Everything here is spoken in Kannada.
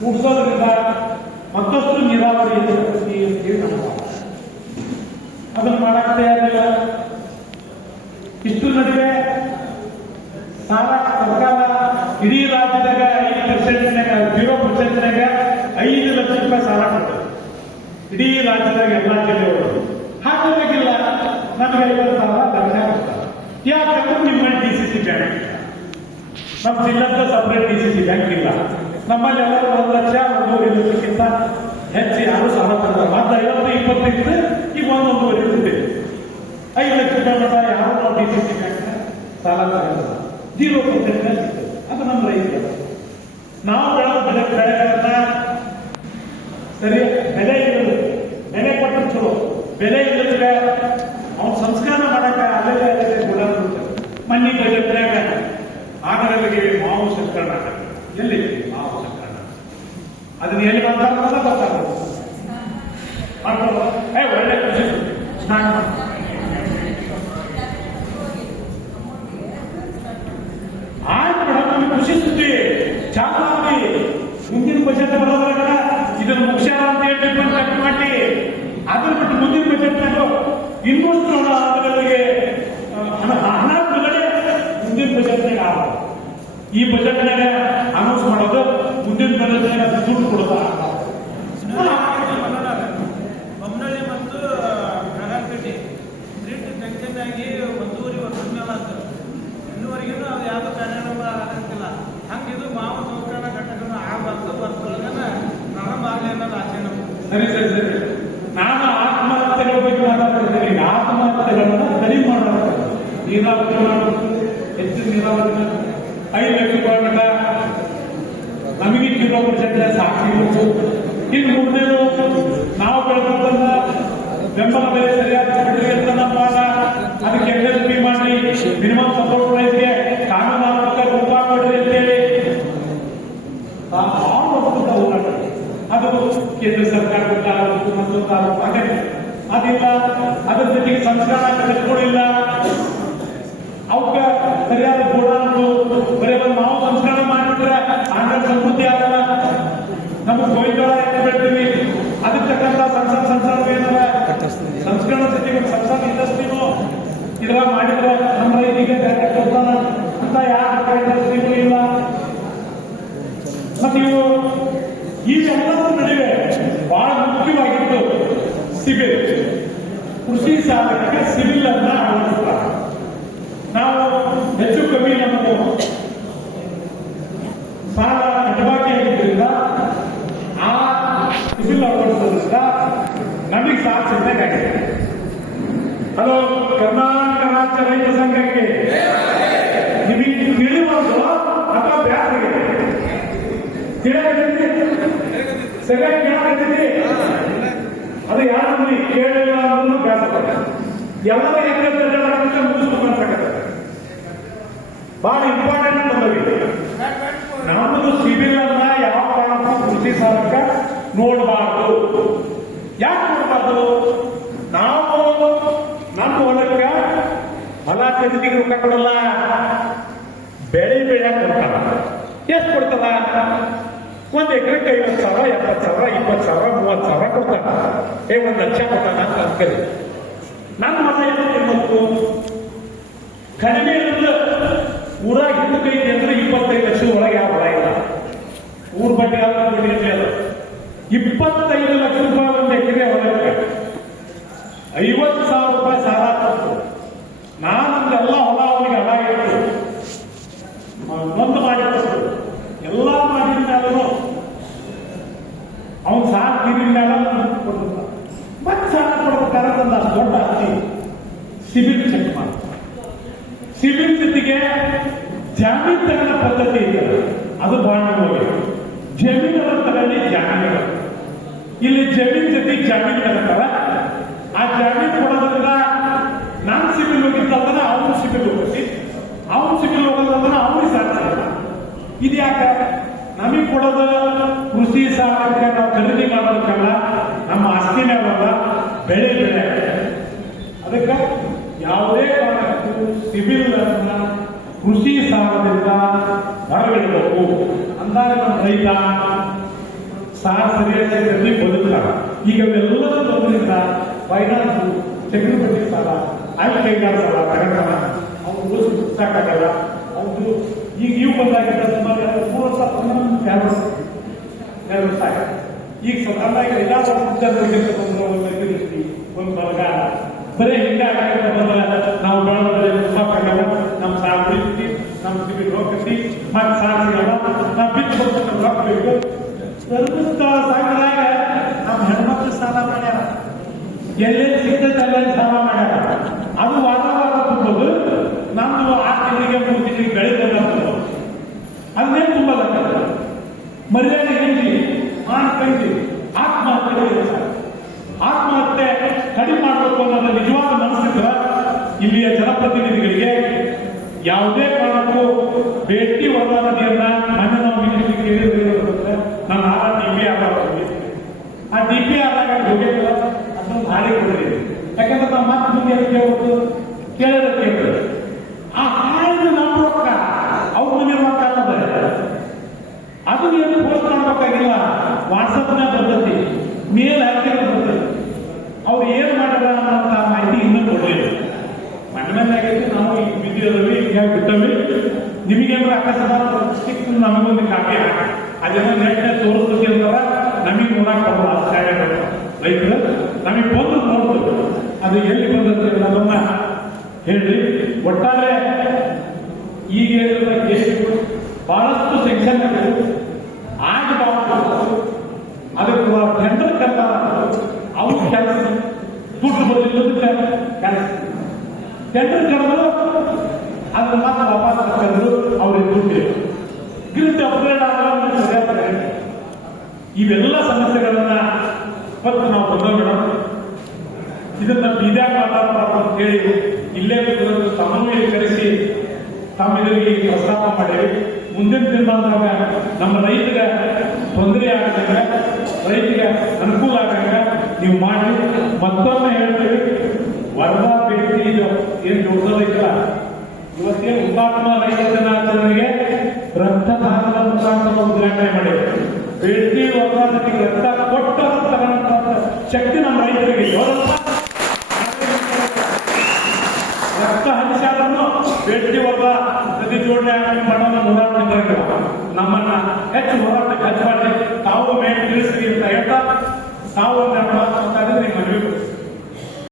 ಕೂಡಿಸೋದ್ರಿಂದ ಮತ್ತಷ್ಟು ನೀರಾವರಿ ಹೆಚ್ಚುತ್ತೆ ಅಂತ ಹೇಳಿ ನಮ್ಮ. ಅದನ್ನ ಮಾಡಕ್ಕೆ ಆಗಲಿಲ್ಲ. ಇಷ್ಟು ನಡುವೆ ಸಾಲ ಸರ್ಕಾರ ಇಡೀ ರಾಜ್ಯದಾಗ ಐದು ಪರ್ಸೆಂಟ್ನಾಗ ಜೀರೋ ಪರ್ಸೆಂಟ್ನಾಗ ಐದು ಲಕ್ಷ ರೂಪಾಯಿ ಸಾಲ ಕೊಡ್ತದೆ ಇಡೀ ರಾಜ್ಯದಾಗ ಎಲ್ಲ ಜಿಲ್ಲೆಯವರು. ಹಾಗಿಲ್ಲ ನಮಗೆ ಐವತ್ತು ಸಾವಿರ ಲಕ್ಷ ಕೊಡ್ತಾರೆ. ಯಾಕಂದ್ರೆ ನಿಮ್ಮ ಡಿ ಸಿ ಸಿ ಬ್ಯಾಂಕ್. ನಮ್ಮ ಜಿಲ್ಲೆದ separate D C C bank ಇಲ್ಲ. ನಮ್ಮಲ್ಲಿ ಎಲ್ಲರೂ ಒಂದು ಲಕ್ಷ ಒಂದೂವರೆ ಲಕ್ಷಕ್ಕಿಂತ ಹೆಚ್ಚು ಯಾರು ಸಾಲ ಕೊಡ್ತಾರೆ ಮತ್ತೆ ಐವತ್ತು, ಇಪ್ಪತ್ತೈದು, ಈಗ ಒಂದೊಂದೂವರೆ ಇದೆ ಐದು ಲಕ್ಷ ರೂಪಾಯಿ ಮಟ್ಟ ಯಾರು ನಾವು ಸಾಲ ಜೀರೋ ಪರ್ಸೆಂಟ್ ಅದು ನಮ್ಮ ರೈತರು. ನಾವು ಬೆಳೆದ ಬೆಳೆ ಬೆಳೆಗಳನ್ನ ಸರಿ, ಬೆಲೆ ಇಲ್ಲದು, ಬೆಲೆ ಕೊಟ್ಟರು ಚಲೋ. ಬೆಲೆ ಇಲ್ಲದ್ರೆ ಅವ್ನು ಸಂಸ್ಕಾರ ಮಾಡಕ್ಕೆ ಅಲ್ಲೇ ಅಲ್ಲೇ ಗುಣ ಮಣ್ಣಿ ಬೆಳೆ ಆಗರಲ್ಲಿಗೆ ಮಾವು ಸಂಸ್ಕರಣ ಎಲ್ಲಿ? ಅದನ್ನ ಎಲ್ಲಿ ಮಾಡ್ಕೊಳ್ಳೋ ಏ ಒಳ್ಳೆ. ಸ್ನಾನ ಅಂತ ಮಾಡಿ. ಅದ್ರ ಈ ಬಜೆಟ್ನಾಗ ಅನೌನ್ಸ್ ಮಾಡೋದು ಮುಂದಿನ ಬಜೆಟ್ನಾಗ ದುಡ್ಡು ಕೊಡೋದು ಆಗಲ್ಲ. ಬೊಮ್ಮನಹಳ್ಳಿ ಮತ್ತು ಕಡಾಪೇಟೆ ಬ್ರಿಡ್ ಟೆನ್ಷನ್ ಆಗಿ ಒಂದೂವರೆ ವರ್ಷದ ಮೇಲೆ ಆಯ್ತು ಇನ್ನುವರೆಗೂ ಅದು ಯಾವುದೋ ಕಾರ್ಯಕ್ರಮ ಆಗಂತಿಲ್ಲ ಹಂಗೆ ಇದು ಮಾವ ಸಂಸ್ಕರಣ ಘಟಕಗಳು ಆಗಬಾರ್ದು ವರ್ಷದೊಳಗನ ಪ್ರಾರಂಭ ಆಗಲಿ ಅನ್ನೋದು ಆಸೆ ನಮ್ಗೆ ಸರಿ ಸರಿ ನಾನು ಆತ್ಮಹತ್ಯೆಗಳ ಬಗ್ಗೆ ಮಾತಾಡ್ತಿದ್ದೀನಿ ಆತ್ಮಹತ್ಯೆಗಳನ್ನ ಸರಿ ಮಾಡಬೇಕು ನೀರಾವರಿ ಮಾಡಬೇಕು ಹೆಚ್ಚು ನೀರಾವರಿ. ಐದು ಲಕ್ಷ ರೂಪಾಯಿ ಮಟ್ಟ ನಮಗೆ ಕಿಲೋಮೀಟರ್ ಸಾಕಿರ್ಬೇಕು ಇನ್ನು ಮುಂದೇನು ನಾವು ಬೆಳೆದಂತ ಬೆಂಬಲ ಬೆಲೆ ಸರಿಯಾದ ಅಂತ ನಮ್ಮ. ಅದಕ್ಕೆ ಎಲ್ ಮಾಡಿ ಮಿನಿಮಮ್ ಸಪೋರ್ಟ್ ಪ್ರೈಸ್ಗೆ ಕಾನೂನಾತ್ಮಕ ರೂಪ ಕೊಡ್ರಿ ಅಂತೇಳಿ ಆ ಹೋರಾಟ ಅದು ಕೇಂದ್ರ ಸರ್ಕಾರದಿಂದ ಆರೋಪ ಆಗತ್ತೆ ಅದಿಲ್ಲ ಅದರ ಜೊತೆಗೆ ಸಂಸ್ಕಾರ ಕಟ್ಕೊಂಡಿಲ್ಲ ಅವಕ್ಕ ಸರಿಯಾದ ಗೋಡಾನು ಬರೀ ಒಂದು ನಾವು ಸಂಸ್ಕಾರ ಮಾಡಿಬಿಟ್ರೆ ಆಂಧ್ರ ಸಂಸ್ಕೃತಿ ಆಗಲ್ಲ. ನಮ್ಮ ಗೋವಿಂದಳ ಹೆಂಗ್ ಬೆಳಿತೀವಿ ಅದಕ್ಕೆ ತಕ್ಕಂತ ಸಂಸತ್ ಸಂಸಾರ ಏನದ ಸಂಸ್ಕರಣ ಜೊತೆಗೆ ಸಂಸತ್ ಇಂಡಸ್ಟ್ರಿನು ಇದ್ರಾಗ ಮಾಡಿದ್ರೆ ನಮ್ಮ ರೈತಿಗೆ ಡೈರೆಕ್ಟ್ ಅಂತ ಯಾರು ಇಂಡಸ್ಟ್ರಿನೂ ಇಲ್ಲ ಮತ್ತು ಇವು ಇವೆಲ್ಲದರ ನಡುವೆ ಬಹಳ ಮುಖ್ಯವಾಗಿದ್ದು ಸಿಬಿಲ್ ಕೃಷಿ ಸಾಲಕ್ಕೆ ಸಿಬಿಲ್ ಅನ್ನ ಅಳವಡಿಸ್ತಾರೆ ನಾವು ಹೆಚ್ಚು ಕಮ್ಮಿ ನಮ್ಮದು ಸಾಲ ಕಟಬಾಕಿ ಆಗಿದ್ದರಿಂದ ಆ ಸಿಬಿಲ್ ಅಳವಡಿಸೋದ್ರಿಂದ ನಮಗೆ ಸಾಲ ಆಗಿದೆ. ಹಲೋ, ಕರ್ನಾಟಕ ರಾಜ್ಯ ರೈತ ಸಂಘಕ್ಕೆ ನಿಮಗೆ ತಿಳಿಬಾರ್ದು ಅಥವಾ ಬ್ಯಾಸರಿಗೆ ಕೇಳಕತ್ತಿ ಸರಿಯಾಗಿ ಕೇಳಕತ್ತಿ ಅದು ಯಾರು ಕೇಳಿಲ್ಲ ಅನ್ನೋದು ಬೇಸರ ಎಲ್ಲ ಹೆಂಗಂತ ಮುಗಿಸ್ಬೇಕಂತ ಬಹಳ ಇಂಪಾರ್ಟೆಂಟ್ ನಮಗೆ ನಮ್ಮದು ಸಿಬಿಲ್ ಅನ್ನ ಯಾವ ಕಾರಣಕ್ಕೂ ಕೃಷಿ ಸಾಲಕ್ಕ ನೋಡಬಾರ್ದು. ಯಾಕೆ ನೋಡಬಾರ್ದು? ನಾವು ನಮ್ಮ ಹೊಲಕ್ಕ ಹೊಲ ಖರೀದಿಗೆ ರೊಕ್ಕ ಕೊಡಲ್ಲ. ಬೆಳೆ ಬೆಳೆಯಕ್ ಕೊಡ್ತಾರ. ಎಷ್ಟು ಕೊಡ್ತಾರ ಒಂದ್ ಎಕರೆಗೆ ಐವತ್ತು ಸಾವಿರ, ಎಪ್ಪತ್ತು ಸಾವಿರ, ಇಪ್ಪತ್ತು ಸಾವಿರ, ಮೂವತ್ತು ಸಾವಿರ ಕೊಡ್ತಾರ. ಏ, ಒಂದು ಲಕ್ಷ ಕೊಡ್ತಾನ ಅಂತ ಅನ್ಕರಿ ನನ್ನ ಎಷ್ಟು ಮತ್ತು ಕಡಿಮೆ ಅಂದ್ರೆ ಊರಾಗ ಹಿಂದಕೈತಿ ಅಂದ್ರೆ ಇಪ್ಪತ್ತೈದು ಲಕ್ಷ ಒಳಗೆ ಯಾವ ಹೊಲ ಇಲ್ಲ ಊರ್ ಬಡ್ಡಿ ಯಾವ ಬಡ್ಡಿ ಇಲ್ಲ ಇಪ್ಪತ್ತೈದು ಲಕ್ಷ ರೂಪಾಯಿ ಒಂದು ಎಕರೆ ಹೊಲಕ್ಕೆ ಐವತ್ತು ಸಾವಿರ ರೂಪಾಯಿ ಸಾಲ ಕೊಟ್ಟು ನಾನಂದೆಲ್ಲ ಹೊಲ ಅವನಿಗೆ ಹಣ ಇಟ್ಟು ಒಂದು ಮಾಡಿ ಎಲ್ಲ ಮಾಡಿದ ಮೇಲೂ ಅವನ್ ಸಾಲ ತೀರಿದ ಮೇಲೆ ಮತ್ತೆ ಸಾಲ ಕೊಡ್ಬೇಕಾದ್ರೆ ಅಷ್ಟು ದೊಡ್ಡ ಆಸ್ತಿ ಸಿಬಿಲ್ ಚೆಕ್ ಮಾಡಿ ಸಿಬಿಲ್ ಜೊತೆಗೆ ಜಾಮೀನು ತಗೊಳ್ಳೋ ಪದ್ಧತಿ ಇದೆ ಅದು ಬಹಳ ಜಮೀನು ತಗೊಳ್ಳಿ ಜಾಮೀನು ಇಲ್ಲಿ ಜಮೀನ್ ಜೊತೆ ಜಾಮೀನು ತಗೋತಾರ ಆ ಜಾಮೀನು ಕೊಡೋದ್ರಿಂದ ನಾನ್ ಸಿಬಿಲ್ ಹೋಗಿದ್ದಲ್ಲ ಅವನು ಸಿಬಿಲ್ ಹೋಗಿ ಅವನು ಸಿಬಿಲ್ ಹೋಗೋದ್ರಿಂದ ಅವನಿಗೆ ಸಾಧ್ಯ ಇದು ನಮಗೆ ಕೊಡೋದು ಕೃಷಿ ಸಾಲಕ್ಕೆ ನಾವು ಖರೀದಿ ಮಾಡೋದಕ್ಕಲ್ಲ. ನಮ್ಮ ಆಸ್ತಿ ಮೇಲಲ್ಲ ಬೆಳೆ ಬೆಳೆ. ಅದಕ್ಕೆ ಯಾವುದೇ ಕಾರಣಕ್ಕೂ ಸಿಬಿಲ್ ಅನ್ನ ಕೃಷಿ ಸಾಲದಿಂದ ಹೊರಗಿಡಬೇಕು. ಅಂದಾಗ ನಮ್ಮ ರೈತ ಸಾಲ ಸರಿಯಾಗಿ ಬದುಕ ಈಗ ಎಲ್ಲರೂ ಬಂದ್ರಿಂದ ಫೈನಾನ್ಸ್ ತೆಗೆದು ಸಾಲ ಆಯ್ಕೆ ಕೈಗಾರ ಸಾಲ ತಗೊಂಡ ಅವ್ರು ಸಾಕಾಗಲ್ಲ. ಅವ್ರು ಈಗ ಇವು ಬಂದಾಗಿದ್ದ ಸುಮಾರು ಮೂರು ಸಾವಿರ ಕ್ಯಾನ್ವಸ್ ಕ್ಯಾನ್ವಸ್ ಆಗ ಈಗ ಸಾಧಾರಣವಾಗಿ ಎಲ್ಲ ಒಂದು ದೃಷ್ಟಿ ಒಂದು ಬರಗಾಲ ಬರೀ ಹಿಂದೆ ಆಗಕ್ಕೆ ಬಂದ್ರೆ ನಾವು ಸಾಕಾಗಲ್ಲ ನಮ್ಮ ಸಾಕು ನಮ್ಮ ಸಿಬಿಲ್ ಹೋಗ್ತಿ ಮತ್ತೆ ಸಾಲ ನಾವು ಬಿತ್ತು ಹೋಗ್ಬೇಕು ಸಾಗದಾಗ ನಮ್ಮ ಹೆಣ್ಮಕ್ಳು ಸಾಲ ಮಾಡ್ಯಾರ. ಎಲ್ಲೆಲ್ಲಿ ಸಿಗ್ತೈತೆ ಅಲ್ಲೆಲ್ಲಿ ಸಾಲ ಮಾಡ್ಯಾರ. ಅದು ವಾತಾವರಣ ವಾರ ತುಂಬೋದು. ನಮ್ದು ಆ ತಿಂಗಳಿಗೆ ಮೂರು ತಿಂಗಳಿಗೆ ಬೆಳೆ ಬಂದ ಅದನ್ನೇ ತುಂಬಲ್ಲ ಮರ್ಯಾದೆ ಹಿಂದಿ ಮಾನ ಕೈದಿ ಆತ್ಮಹತ್ಯೆ ಇದೆ ಸರ್. ಆತ್ಮಹತ್ಯೆ ಕಡಿಮೆ ಮಾಡಬೇಕು ಅನ್ನೋದು ನಿಜವಾದ ಮನಸ್ಸಿದ್ರೆ ಇಲ್ಲಿಯ ಜನಪ್ರತಿನಿಧಿಗಳಿಗೆ ಯಾವುದೇ ಕಾರಣಕ್ಕೂ ಭೇಟಿ ವರದಿಯನ್ನ ಮನೆ ನಾವು ಇಲ್ಲಿ ಆರ ನಾನು ಆ ಡಿ ಆಗಿ ಆ ಡಿಪಿ ಆದಾಗ ಹೋಗಿಲ್ಲ ಅದೊಂದು ಹಾಳಿ ಕೊಡ್ರಿ ಯಾಕಂದ್ರೆ ನಾವು ಮತ್ತೆ ಮುಂದೆ ಏನು ಕೇಳ್ಬೋದು ಕೇಳಿದ್ರೆ ಕೇಳಿದ್ರೆ ಆ ಹಾಳಿನ ನಮ್ಮ ರೊಕ್ಕ ಅವ್ರ ಮನೆ ರೊಕ್ಕ ಅನ್ನೋದು ಅದು ಏನು ಪೋಸ್ಟ್ ಮಾಡ್ಬೇಕಾಗಿಲ್ಲ ವಾಟ್ಸಪ್ನಾಗ ಬರ್ತೈತಿ ಮೇಲ್ ಹಾಕಿದ್ರೆ ಬರ್ತೈತಿ ಅವ್ರು ಏನ್ ಮಾಡ್ಯಾರ ಅನ್ನೋಂಥ ಮಾಹಿತಿ ಇನ್ನೂ ಕೊಡಲಿಲ್ಲ ಮನೆ ಮನೆ ಆಗೈತಿ ನಾವು ಈಗ ಈಗ ಬಿಟ್ಟವಿ ನಿಮಗೇನಾರ ಅಕಸ್ಮಾತ್ ಸಿಕ್ತು ನಮಗೊಂದು ಕಾಪಿ ಅದನ್ನ ನೆಟ್ಟ ನೆಟ್ ತೋರಿಸ್ತೀವಿ ಅಂತಾರ, ನಮಗೆ ನೋಡಕ್ ಬರಲ್ಲ ಆಶ್ಚರ್ಯ ರೈತರು, ನಮಗೆ ಬಂದು ನೋಡ್ಬೋದು ಅದು ಎಲ್ಲಿ ಬಂದದ್ದು ಅನ್ನೋದನ್ನ ಹೇಳ್ರಿ. ಒಟ್ಟಾರೆ ಈಗ ಹೇಳಿದ ಕೇಸ್ಗಳು ಬಹಳಷ್ಟು ಸೆಕ್ಷನ್ ಆಗಬಾರದು. ಅದಕ್ಕೆ ಟೆಂಡರ್ ಕರ್ತ ಅವ್ರ ಕೆಲಸ. ದುಡ್ಡು ಬರಲಿಲ್ಲದಕ್ಕೆ ಕೆಲಸ. ಟೆಂಡರ್ ಕರೆದು ಅದನ್ನ ಮಾತ್ರ ವಾಪಸ್ ಕರೆದು ಅವ್ರಿಗೆ ದುಡ್ಡು ಗಿಲ್ಟ್ ಅಪ್ಗ್ರೇಡ್ ಆದ್ರೆ ಇವೆಲ್ಲ ಸಮಸ್ಯೆಗಳನ್ನ ಮತ್ತು ನಾವು ಬಂದ ಇದನ್ನ ಬೀದ್ಯಾಗ ಮಾತಾಡಬಾರ್ದು ಅಂತ ಹೇಳಿ ಇಲ್ಲೇ ಕೂತ್ಕೊಂಡು ಕರೆಸಿ ತಮ್ಮಿದರಿಗೆ ಪ್ರಸ್ತಾಪ ಮಾಡೇವಿ ಮುಂದಿನ ದಿನಮಾನದಾಗ ನಮ್ಮ ರೈತರಿಗೆ ತೊಂದರೆ ಆಗದಂಗ, ರೈತರಿಗೆ ಅನುಕೂಲ ಆಗಂಗ ನೀವು ಮಾಡಿ ಮತ್ತೊಮ್ಮೆ ಹೇಳ್ತೀವಿ ವರದಾ ಭೇಟಿ ಇದು ಏನು ಜೋಡಿಸೋದಿಲ್ಲ ಇವತ್ತೇನು ಹುತಾತ್ಮ ರೈತ ದಿನಾಚರಣೆಗೆ ರಕ್ತದಾನದ ಮುಖಾಂತರ ಉದ್ಘಾಟನೆ ಮಾಡಿದೆ ಭೇಟಿ ವರದಾನಕ್ಕೆ ರಕ್ತ ಕೊಟ್ಟ ಶಕ್ತಿ ನಮ್ಮ ರೈತರಿಗೆ ರಕ್ತ ಹಂಚಾದನ್ನು ಭೇಟಿ ಒಬ್ಬ ನದಿ ಜೋಡಣೆ ಮಾಡೋಣ ಹೋರಾಟ ನಮ್ಮನ್ನ ಹೆಚ್ಚು ಹೋರಾಟಕ್ಕೆ ಹಚ್ಚಬಾರ್ದು ತಾವು ಮೇಲೆ ತಿಳಿಸಿ ಅಂತ ಹೇಳ್ತಾ, ತಾವು ಒಂದು ಮಾತಾಡಿದ್ರೆ ನಿಮ್ಮ